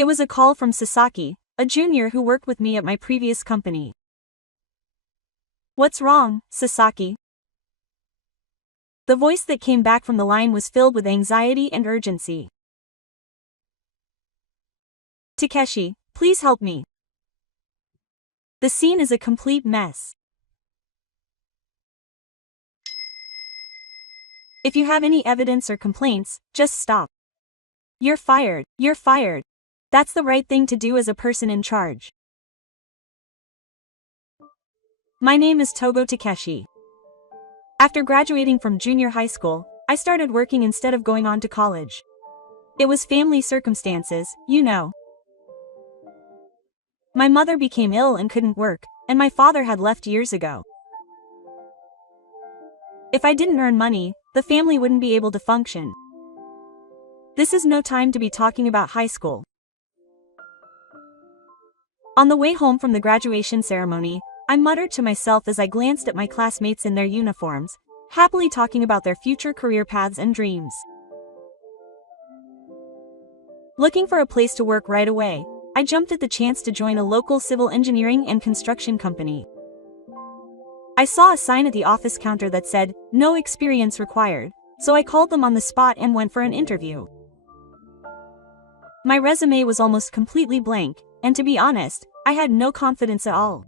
It was a call from Sasaki, a junior who worked with me at my previous company. "What's wrong, Sasaki?" The voice that came back from the line was filled with anxiety and urgency. "Takeshi, please help me. The scene is a complete mess. If you have any evidence or complaints, just stop. You're fired, you're fired. That's the right thing to do as a person in charge. My name is Togo Takeshi. After graduating from junior high school, I started working instead of going on to college. It was family circumstances, you know. My mother became ill and couldn't work, and my father had left years ago. If I didn't earn money, the family wouldn't be able to function. This is no time to be talking about high school. On the way home from the graduation ceremony, I muttered to myself as I glanced at my classmates in their uniforms, happily talking about their future career paths and dreams. Looking for a place to work right away, I jumped at the chance to join a local civil engineering and construction company. I saw a sign at the office counter that said, "No experience required," so I called them on the spot and went for an interview. My resume was almost completely blank, and to be honest, I had no confidence at all.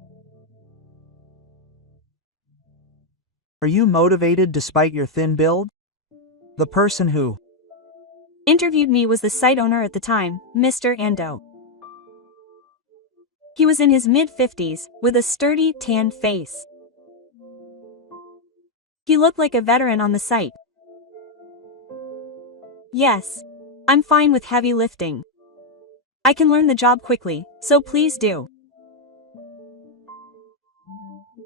Are you motivated despite your thin build? The person who interviewed me was the site owner at the time, Mr. Ando. He was in his mid-50s, with a sturdy, tanned face. He looked like a veteran on the site. "Yes. I'm fine with heavy lifting. I can learn the job quickly, so please do."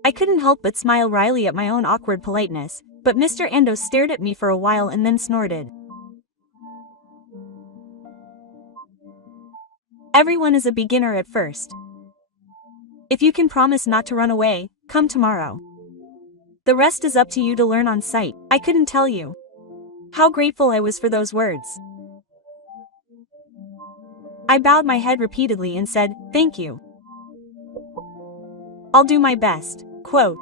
I couldn't help but smile wryly at my own awkward politeness, but Mr. Ando stared at me for a while and then snorted. "Everyone is a beginner at first. If you can promise not to run away, come tomorrow. The rest is up to you to learn on site." I couldn't tell you how grateful I was for those words. I bowed my head repeatedly and said, "Thank you. I'll do my best." Quote.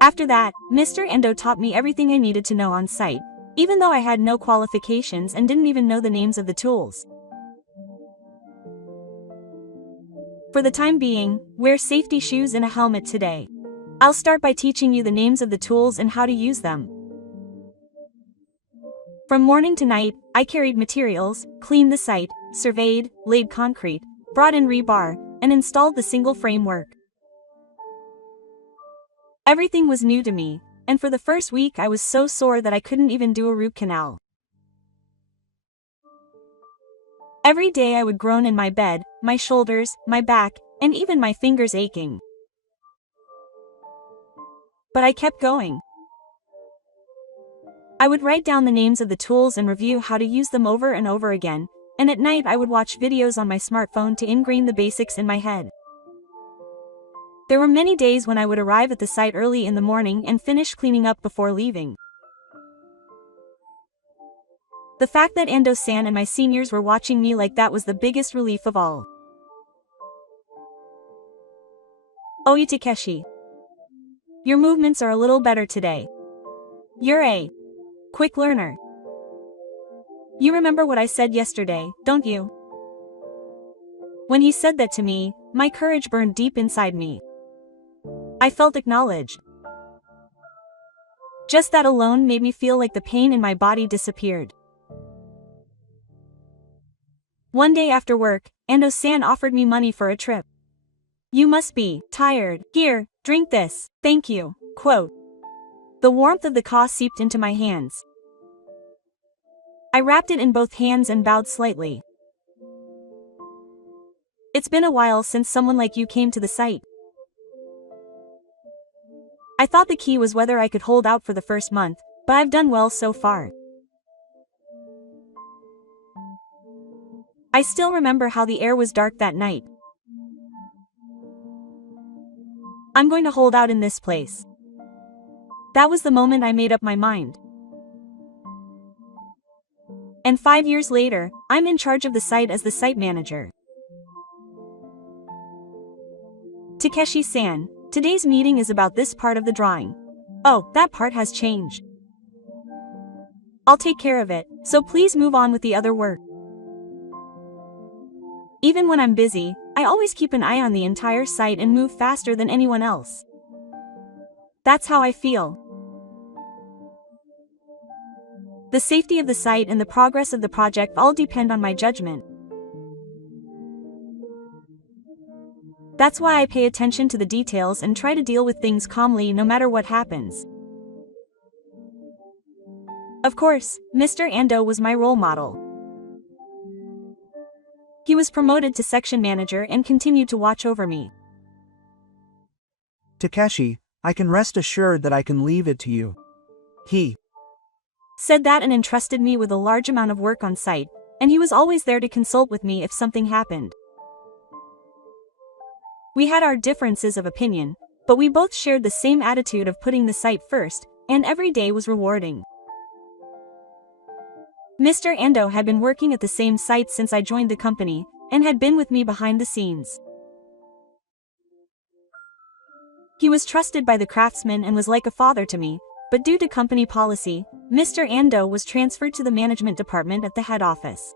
After that, Mr. Endo taught me everything I needed to know on site, even though I had no qualifications and didn't even know the names of the tools. For the time being, wear safety shoes and a helmet today. I'll start by teaching you the names of the tools and how to use them. From morning to night, I carried materials, cleaned the site, surveyed, laid concrete, brought in rebar, and installed the single framework. Everything was new to me, and for the first week I was so sore that I couldn't even do a root canal. Every day I would groan in my bed, my shoulders, my back, and even my fingers aching. But I kept going. I would write down the names of the tools and review how to use them over and over again, and at night I would watch videos on my smartphone to ingrain the basics in my head. There were many days when I would arrive at the site early in the morning and finish cleaning up before leaving. The fact that Ando-san and my seniors were watching me like that was the biggest relief of all. "Oi Takeshi. Your movements are a little better today. You're a quick learner. You remember what I said yesterday, don't you?" When he said that to me, my courage burned deep inside me. I felt acknowledged. Just that alone made me feel like the pain in my body disappeared. One day after work, Ando-san offered me money for a trip. "You must be tired. Here, drink this, thank you." Quote. The warmth of the cost seeped into my hands. I wrapped it in both hands and bowed slightly. "It's been a while since someone like you came to the site." I thought the key was whether I could hold out for the first month, but I've done well so far. I still remember how the air was dark that night. I'm going to hold out in this place. That was the moment I made up my mind. And 5 years later, I'm in charge of the site as the site manager. Takeshi-san, today's meeting is about this part of the drawing. Oh, that part has changed. I'll take care of it, so please move on with the other work. Even when I'm busy, I always keep an eye on the entire site and move faster than anyone else. That's how I feel. The safety of the site and the progress of the project all depend on my judgment. That's why I pay attention to the details and try to deal with things calmly no matter what happens. Of course, Mr. Ando was my role model. He was promoted to section manager and continued to watch over me. Takeshi, I can rest assured that I can leave it to you. He said that and entrusted me with a large amount of work on site, and he was always there to consult with me if something happened. We had our differences of opinion, but we both shared the same attitude of putting the site first, and every day was rewarding. Mr. Ando had been working at the same site since I joined the company, and had been with me behind the scenes. He was trusted by the craftsmen and was like a father to me, but due to company policy, Mr. Ando was transferred to the management department at the head office.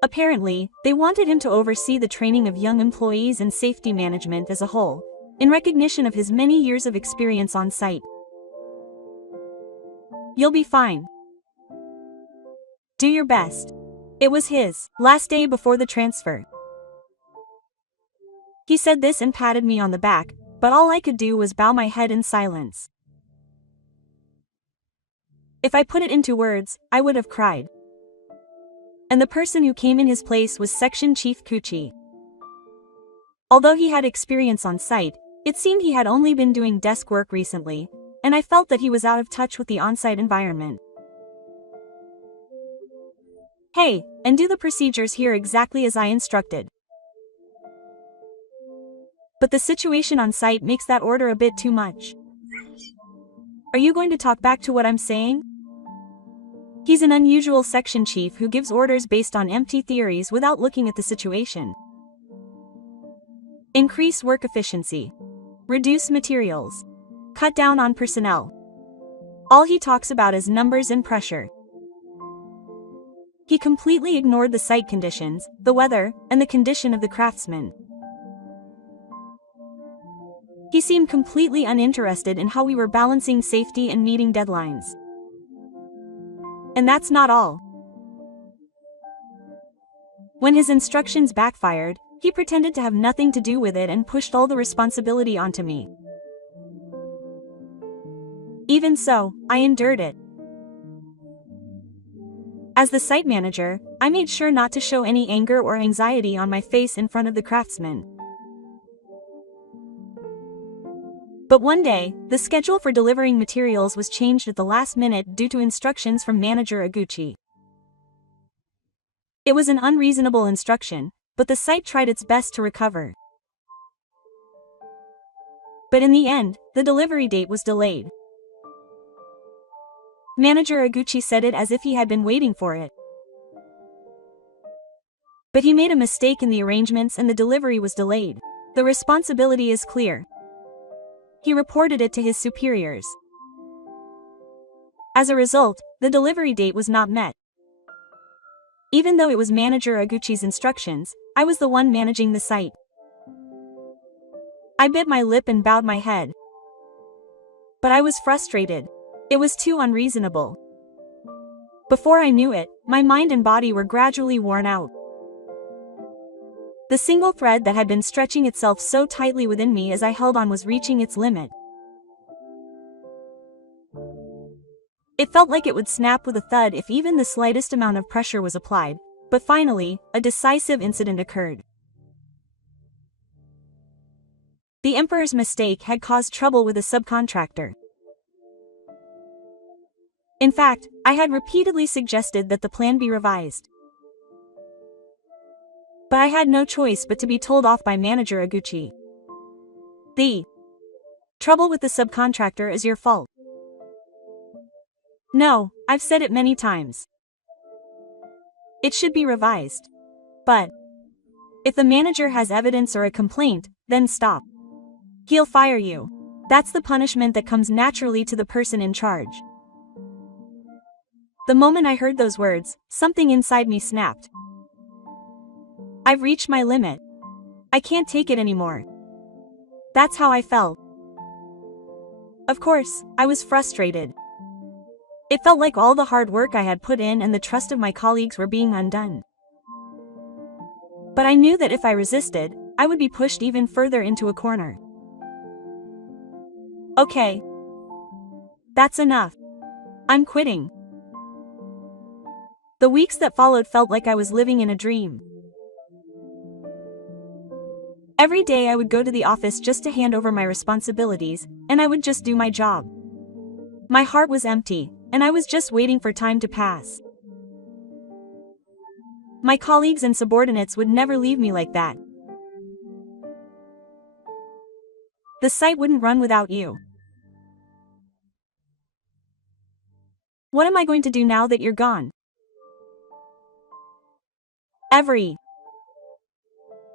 Apparently, they wanted him to oversee the training of young employees and safety management as a whole, in recognition of his many years of experience on site. You'll be fine. Do your best. It was his last day before the transfer. He said this and patted me on the back, but all I could do was bow my head in silence. If I put it into words, I would have cried. And the person who came in his place was Section Chief Kuchi. Although he had experience on site, it seemed he had only been doing desk work recently, and I felt that he was out of touch with the on-site environment. Hey, and do the procedures here exactly as I instructed. But the situation on site makes that order a bit too much. Are you going to talk back to what I'm saying? He's an unusual section chief who gives orders based on empty theories without looking at the situation. Increase work efficiency. Reduce materials. Cut down on personnel. All he talks about is numbers and pressure. He completely ignored the site conditions, the weather, and the condition of the craftsmen. He seemed completely uninterested in how we were balancing safety and meeting deadlines. And that's not all. When his instructions backfired, he pretended to have nothing to do with it and pushed all the responsibility onto me. Even so, I endured it. As the site manager, I made sure not to show any anger or anxiety on my face in front of the craftsmen. But one day, the schedule for delivering materials was changed at the last minute due to instructions from manager Aguchi. It was an unreasonable instruction, but the site tried its best to recover. But in the end, the delivery date was delayed. Manager Aguchi said it as if he had been waiting for it. But he made a mistake in the arrangements and the delivery was delayed. The responsibility is clear. He reported it to his superiors. As a result, the delivery date was not met. Even though it was manager Aguchi's instructions, I was the one managing the site. I bit my lip and bowed my head. But I was frustrated. It was too unreasonable. Before I knew it, my mind and body were gradually worn out. The single thread that had been stretching itself so tightly within me as I held on was reaching its limit. It felt like it would snap with a thud if even the slightest amount of pressure was applied, but finally, a decisive incident occurred. The Emperor's mistake had caused trouble with a subcontractor. In fact, I had repeatedly suggested that the plan be revised. But I had no choice but to be told off by manager Aguchi. The trouble with the subcontractor is your fault. No, I've said it many times. It should be revised. But if the manager has evidence or a complaint, then stop. He'll fire you. That's the punishment that comes naturally to the person in charge. The moment I heard those words, something inside me snapped. I've reached my limit. I can't take it anymore. That's how I felt. Of course, I was frustrated. It felt like all the hard work I had put in and the trust of my colleagues were being undone. But I knew that if I resisted, I would be pushed even further into a corner. Okay. That's enough. I'm quitting. The weeks that followed felt like I was living in a dream. Every day I would go to the office just to hand over my responsibilities, and I would just do my job. My heart was empty, and I was just waiting for time to pass. My colleagues and subordinates would never leave me like that. The site wouldn't run without you. What am I going to do now that you're gone? Every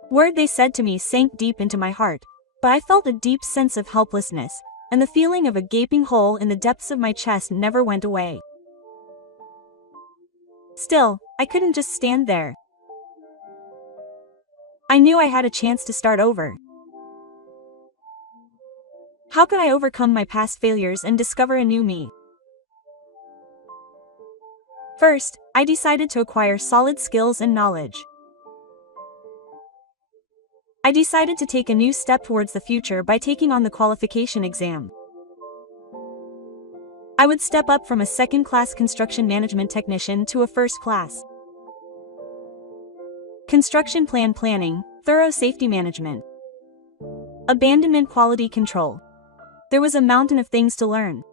word they said to me sank deep into my heart, but I felt a deep sense of helplessness, and the feeling of a gaping hole in the depths of my chest never went away. Still, I couldn't just stand there. I knew I had a chance to start over. How could I overcome my past failures and discover a new me? First, I decided to acquire solid skills and knowledge. I decided to take a new step towards the future by taking on the qualification exam. I would step up from a second-class construction management technician to a first-class construction plan planning, thorough safety management, abandonment quality control. There was a mountain of things to learn.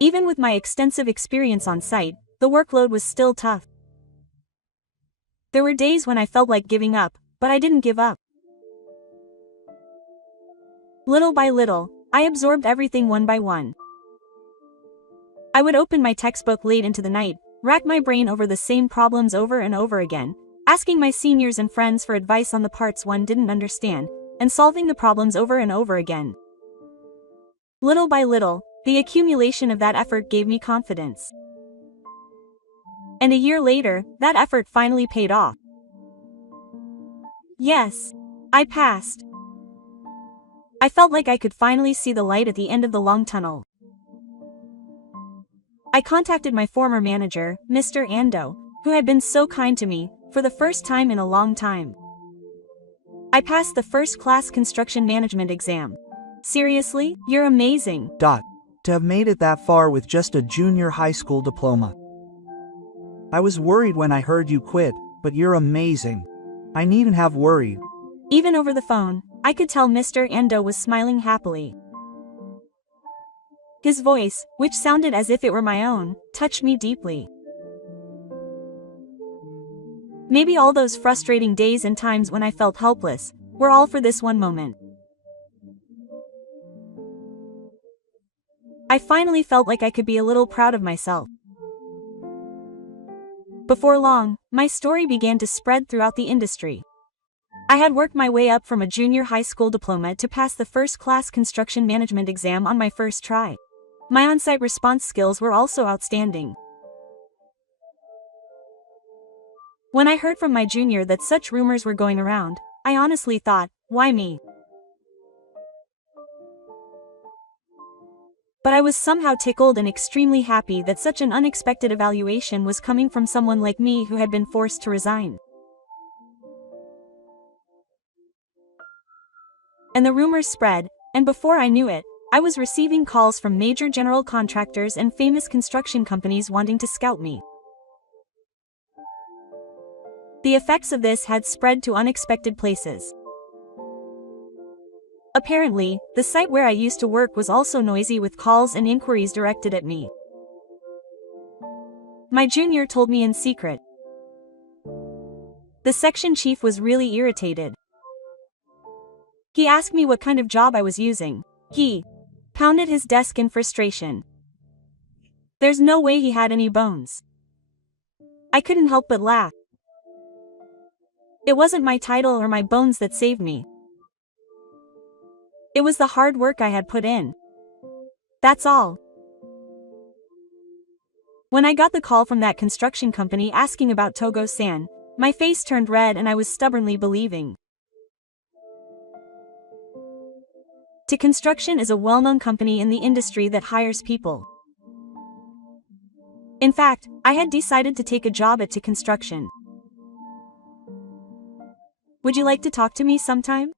Even with my extensive experience on site, the workload was still tough. There were days when I felt like giving up, but I didn't give up. Little by little, I absorbed everything one by one. I would open my textbook late into the night, rack my brain over the same problems over and over again, asking my seniors and friends for advice on the parts one didn't understand, and solving the problems over and over again. Little by little, the accumulation of that effort gave me confidence. And a year later, that effort finally paid off. Yes, I passed. I felt like I could finally see the light at the end of the long tunnel. I contacted my former manager, Mr. Ando, who had been so kind to me, for the first time in a long time. I passed the first-class construction management exam. Seriously, you're amazing. To have made it that far with just a junior high school diploma. I was worried when I heard you quit, but you're amazing. I needn't have worried. Even over the phone, I could tell Mr. Ando was smiling happily. His voice, which sounded as if it were my own, touched me deeply. Maybe all those frustrating days and times when I felt helpless were all for this one moment. I finally felt like I could be a little proud of myself. Before long, my story began to spread throughout the industry. I had worked my way up from a junior high school diploma to pass the first-class construction management exam on my first try. My on-site response skills were also outstanding. When I heard from my junior that such rumors were going around, I honestly thought, why me? But I was somehow tickled and extremely happy that such an unexpected evaluation was coming from someone like me who had been forced to resign. And the rumors spread, and before I knew it, I was receiving calls from major general contractors and famous construction companies wanting to scout me. The effects of this had spread to unexpected places. Apparently, the site where I used to work was also noisy with calls and inquiries directed at me. My junior told me in secret. The section chief was really irritated. He asked me what kind of job I was using. He pounded his desk in frustration. There's no way he had any bones. I couldn't help but laugh. It wasn't my title or my bones that saved me. It was the hard work I had put in. That's all. When I got the call from that construction company asking about Togo-san, my face turned red and I was stubbornly believing. T Construction is a well-known company in the industry that hires people. In fact, I had decided to take a job at T Construction. Would you like to talk to me sometime?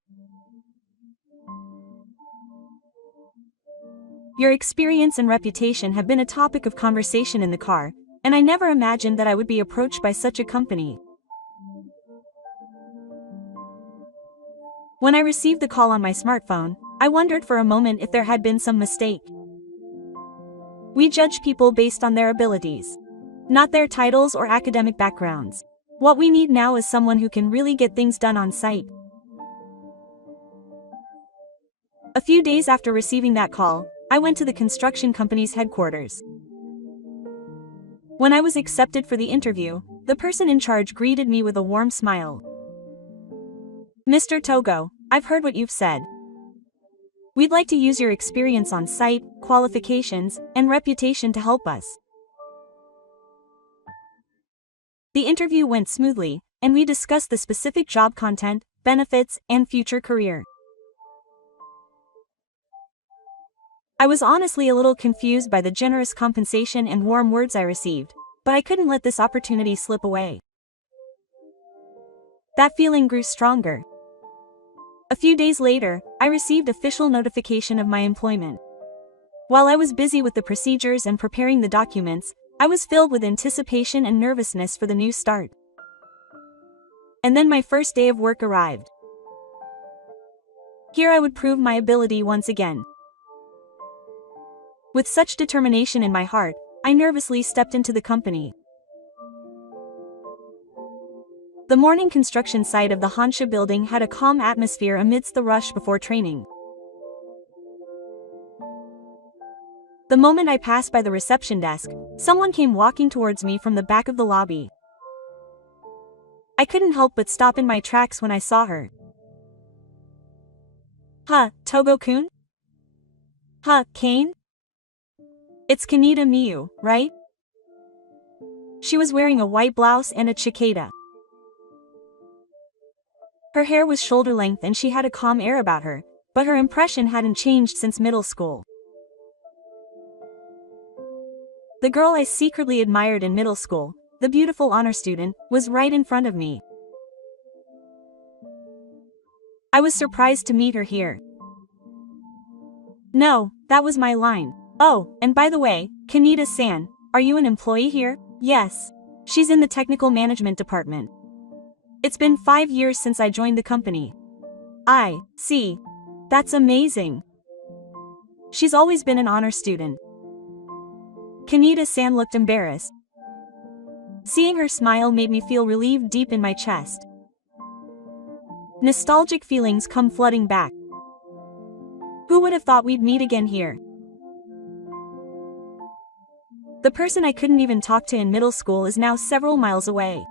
Your experience and reputation have been a topic of conversation in the car, and I never imagined that I would be approached by such a company. When I received the call on my smartphone, I wondered for a moment if there had been some mistake. We judge people based on their abilities, not their titles or academic backgrounds. What we need now is someone who can really get things done on site. A few days after receiving that call, I went to the construction company's headquarters. When I was accepted for the interview, the person in charge greeted me with a warm smile. Mr. Togo, I've heard what you've said. We'd like to use your experience on site, qualifications, and reputation to help us. The interview went smoothly, and we discussed the specific job content, benefits, and future career. I was honestly a little confused by the generous compensation and warm words I received, but I couldn't let this opportunity slip away. That feeling grew stronger. A few days later, I received official notification of my employment. While I was busy with the procedures and preparing the documents, I was filled with anticipation and nervousness for the new start. And then my first day of work arrived. Here I would prove my ability once again. With such determination in my heart, I nervously stepped into the company. The morning construction site of the Hansha building had a calm atmosphere amidst the rush before training. The moment I passed by the reception desk, someone came walking towards me from the back of the lobby. I couldn't help but stop in my tracks when I saw her. Huh, Togo-kun? Huh, Kane? It's Kaneda Miyu, right? She was wearing a white blouse and a cicada. Her hair was shoulder length and she had a calm air about her, but her impression hadn't changed since middle school. The girl I secretly admired in middle school, the beautiful honor student, was right in front of me. I was surprised to meet her here. No, that was my line. Oh, and by the way, Kaneda-san, are you an employee here? Yes. She's in the technical management department. It's been 5 years since I joined the company. I see. That's amazing. She's always been an honor student. Kaneda-san looked embarrassed. Seeing her smile made me feel relieved deep in my chest. Nostalgic feelings come flooding back. Who would have thought we'd meet again here? The person I couldn't even talk to in middle school is now several miles away.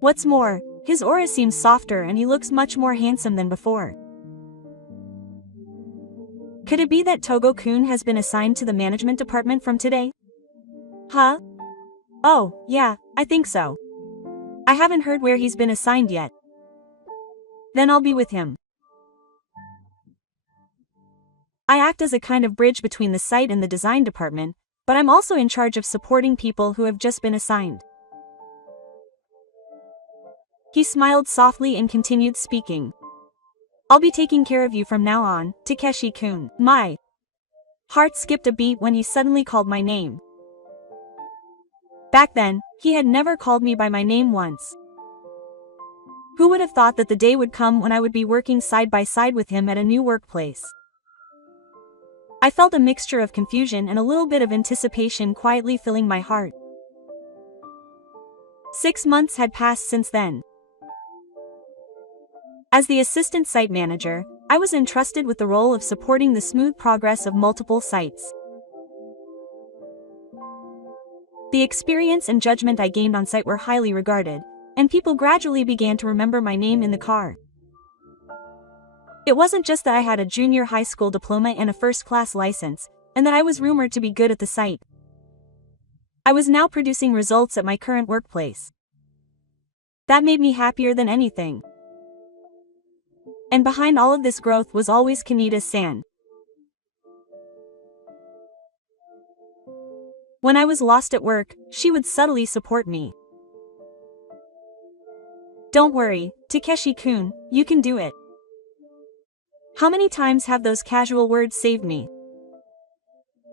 What's more, his aura seems softer and he looks much more handsome than before. Could it be that Togo-kun has been assigned to the management department from today? Huh? Oh, yeah, I think so. I haven't heard where he's been assigned yet. Then I'll be with him. I act as a kind of bridge between the site and the design department, but I'm also in charge of supporting people who have just been assigned. He smiled softly and continued speaking. I'll be taking care of you from now on, Takeshi-kun. My heart skipped a beat when he suddenly called my name. Back then, he had never called me by my name once. Who would have thought that the day would come when I would be working side by side with him at a new workplace? I felt a mixture of confusion and a little bit of anticipation quietly filling my heart. 6 months had passed since then. As the assistant site manager, I was entrusted with the role of supporting the smooth progress of multiple sites. The experience and judgment I gained on site were highly regarded, and people gradually began to remember my name in the car. It wasn't just that I had a junior high school diploma and a first-class license, and that I was rumored to be good at the site. I was now producing results at my current workplace. That made me happier than anything. And behind all of this growth was always Kanita-san. When I was lost at work, she would subtly support me. "Don't worry, Takeshi-kun, you can do it." How many times have those casual words saved me?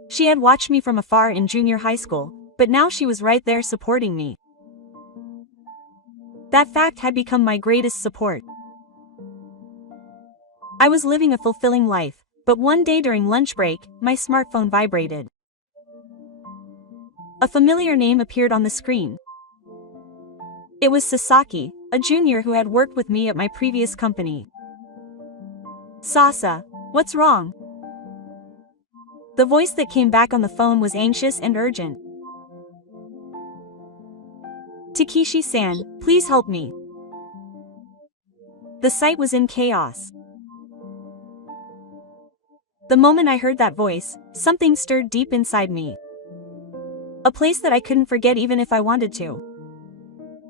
She had watched me from afar in junior high school, but now she was right there supporting me. That fact had become my greatest support. I was living a fulfilling life, but one day during lunch break, my smartphone vibrated. A familiar name appeared on the screen. It was Sasaki, a junior who had worked with me at my previous company. "Sasa, what's wrong?" The voice that came back on the phone was anxious and urgent. "Takeshi-san, please help me." The site was in chaos. The moment I heard that voice, something stirred deep inside me. A place that I couldn't forget even if I wanted to.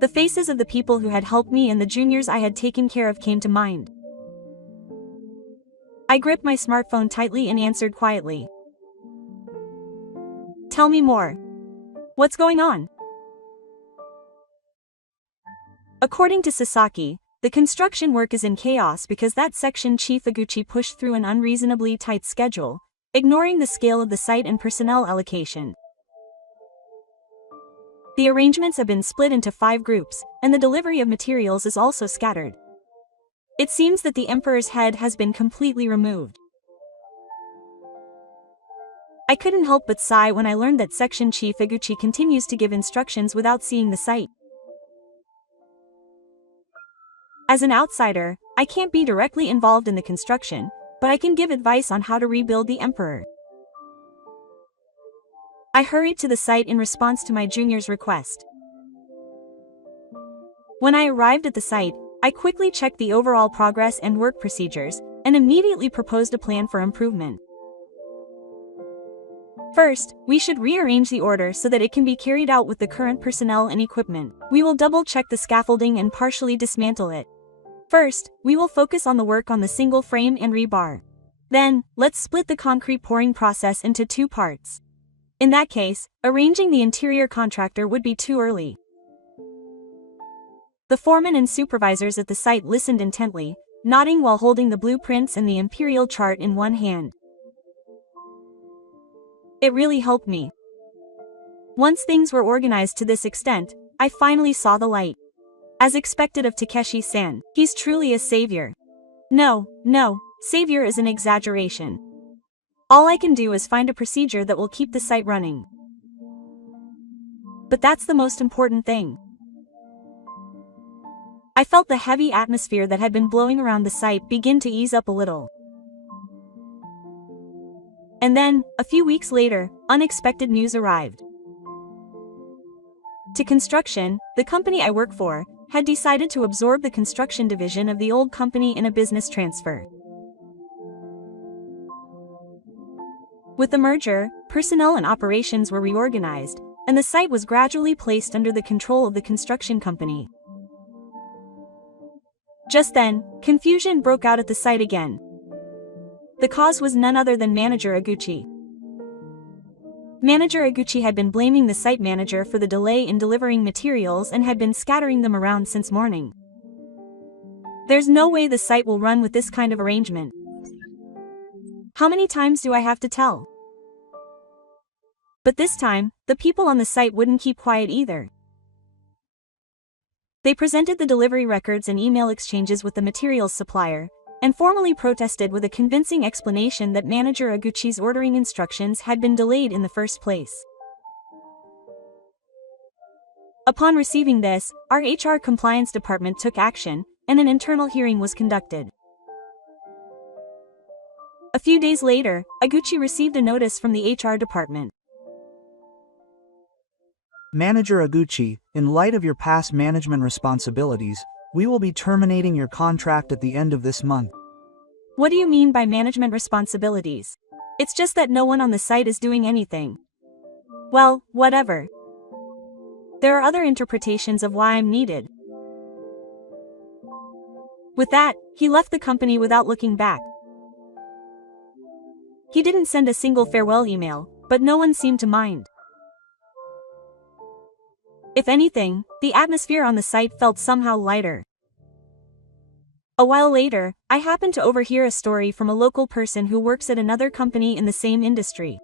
The faces of the people who had helped me and the juniors I had taken care of came to mind. I gripped my smartphone tightly and answered quietly. "Tell me more. What's going on?" According to Sasaki, the construction work is in chaos because that section chief Iguchi pushed through an unreasonably tight schedule, ignoring the scale of the site and personnel allocation. The arrangements have been split into 5 groups, and the delivery of materials is also scattered. It seems that the emperor's head has been completely removed. I couldn't help but sigh when I learned that Section Chief Iguchi continues to give instructions without seeing the site. As an outsider, I can't be directly involved in the construction, but I can give advice on how to rebuild the emperor. I hurried to the site in response to my junior's request. When I arrived at the site, I quickly checked the overall progress and work procedures, and immediately proposed a plan for improvement. First, we should rearrange the order so that it can be carried out with the current personnel and equipment. We will double-check the scaffolding and partially dismantle it. First, we will focus on the work on the single frame and rebar. Then, let's split the concrete pouring process into 2 parts. In that case, arranging the interior contractor would be too early. The foremen and supervisors at the site listened intently, nodding while holding the blueprints and the imperial chart in one hand. It really helped me. Once things were organized to this extent, I finally saw the light. As expected of Takeshi-san, he's truly a savior. No, savior is an exaggeration. All I can do is find a procedure that will keep the site running. But that's the most important thing. I felt the heavy atmosphere that had been blowing around the site begin to ease up a little. And then, a few weeks later, unexpected news arrived. To Construction, the company I work for, had decided to absorb the construction division of the old company in a business transfer. With the merger, personnel and operations were reorganized, and the site was gradually placed under the control of the construction company. Just then, confusion broke out at the site again. The cause was none other than Manager Iguchi. Manager Iguchi had been blaming the site manager for the delay in delivering materials and had been scattering them around since morning. There's no way the site will run with this kind of arrangement. How many times do I have to tell? But this time, the people on the site wouldn't keep quiet either. They presented the delivery records and email exchanges with the materials supplier, and formally protested with a convincing explanation that Manager Iguchi's ordering instructions had been delayed in the first place. Upon receiving this, our HR compliance department took action, and an internal hearing was conducted. A few days later, Iguchi received a notice from the HR department. Manager Iguchi, in light of your past management responsibilities, we will be terminating your contract at the end of this month. What do you mean by management responsibilities? It's just that no one on the site is doing anything. Well, whatever. There are other interpretations of why I'm needed. With that, he left the company without looking back. He didn't send a single farewell email, but no one seemed to mind. If anything, the atmosphere on the site felt somehow lighter. A while later, I happened to overhear a story from a local person who works at another company in the same industry.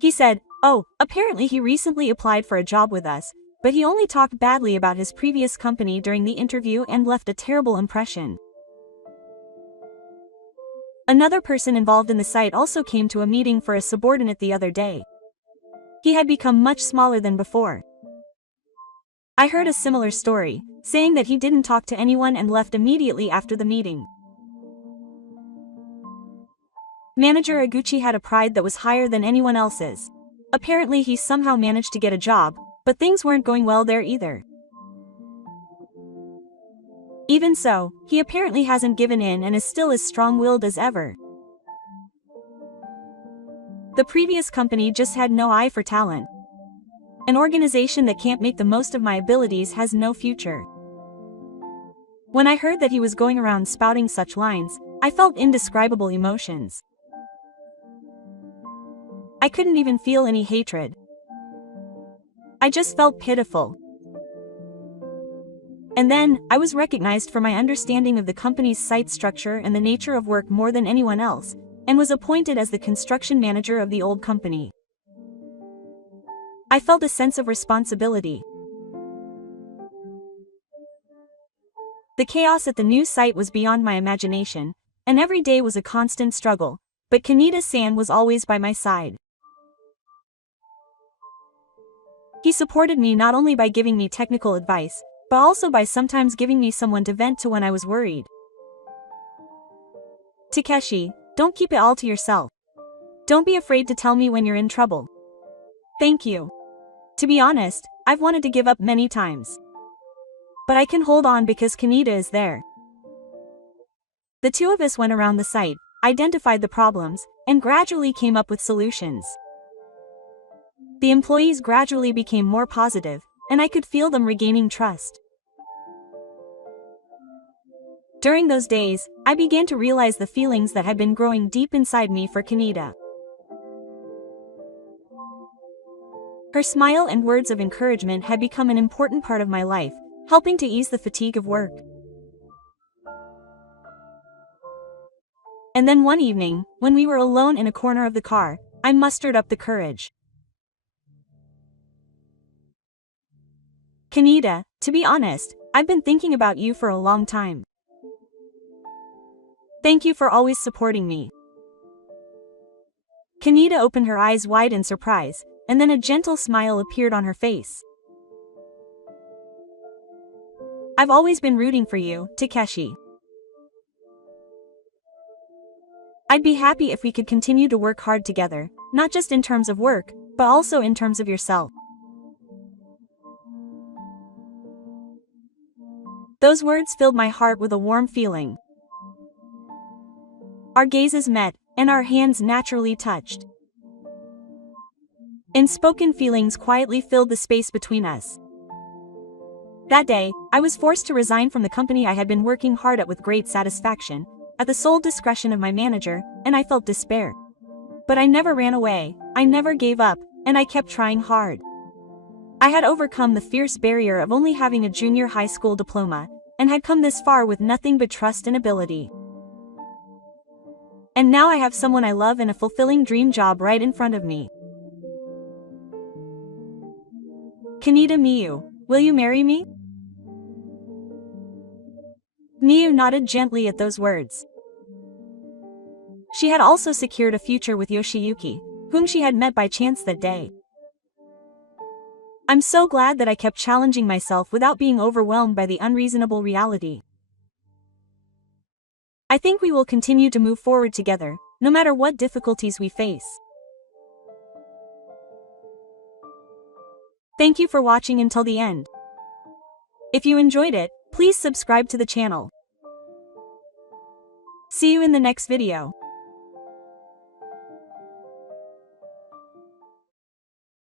He said, "Oh, apparently he recently applied for a job with us, but he only talked badly about his previous company during the interview and left a terrible impression." Another person involved in the site also came to a meeting for a subordinate the other day. He had become much smaller than before. I heard a similar story, saying that he didn't talk to anyone and left immediately after the meeting. Manager Iguchi had a pride that was higher than anyone else's. Apparently he somehow managed to get a job, but things weren't going well there either. Even so, he apparently hasn't given in and is still as strong-willed as ever. The previous company just had no eye for talent. An organization that can't make the most of my abilities has no future. When I heard that he was going around spouting such lines, I felt indescribable emotions. I couldn't even feel any hatred. I just felt pitiful. And then, I was recognized for my understanding of the company's site structure and the nature of work more than anyone else, and was appointed as the construction manager of the old company. I felt a sense of responsibility. The chaos at the new site was beyond my imagination, and every day was a constant struggle, but Kaneda-san was always by my side. He supported me not only by giving me technical advice, but also by sometimes giving me someone to vent to when I was worried. "Takeshi, don't keep it all to yourself. Don't be afraid to tell me when you're in trouble. Thank you. To be honest, I've wanted to give up many times. But I can hold on because Kaneda is there." The two of us went around the site, identified the problems, and gradually came up with solutions. The employees gradually became more positive, and I could feel them regaining trust. During those days, I began to realize the feelings that had been growing deep inside me for Kaneda. Her smile and words of encouragement had become an important part of my life, helping to ease the fatigue of work. And then one evening, when we were alone in a corner of the car, I mustered up the courage. "Kaneda, to be honest, I've been thinking about you for a long time. Thank you for always supporting me." Kaneda opened her eyes wide in surprise, and then a gentle smile appeared on her face. "I've always been rooting for you, Takeshi. I'd be happy if we could continue to work hard together, not just in terms of work, but also in terms of yourself." Those words filled my heart with a warm feeling. Our gazes met, and our hands naturally touched. Unspoken feelings quietly filled the space between us. That day, I was forced to resign from the company I had been working hard at with great satisfaction, at the sole discretion of my manager, and I felt despair. But I never ran away, I never gave up, and I kept trying hard. I had overcome the fierce barrier of only having a junior high school diploma, and had come this far with nothing but trust and ability. And now I have someone I love and a fulfilling dream job right in front of me. "Kaneda Miyu, will you marry me?" Miyu nodded gently at those words. She had also secured a future with Yoshiyuki, whom she had met by chance that day. I'm so glad that I kept challenging myself without being overwhelmed by the unreasonable reality. I think we will continue to move forward together, no matter what difficulties we face. Thank you for watching until the end. If you enjoyed it, please subscribe to the channel. See you in the next video.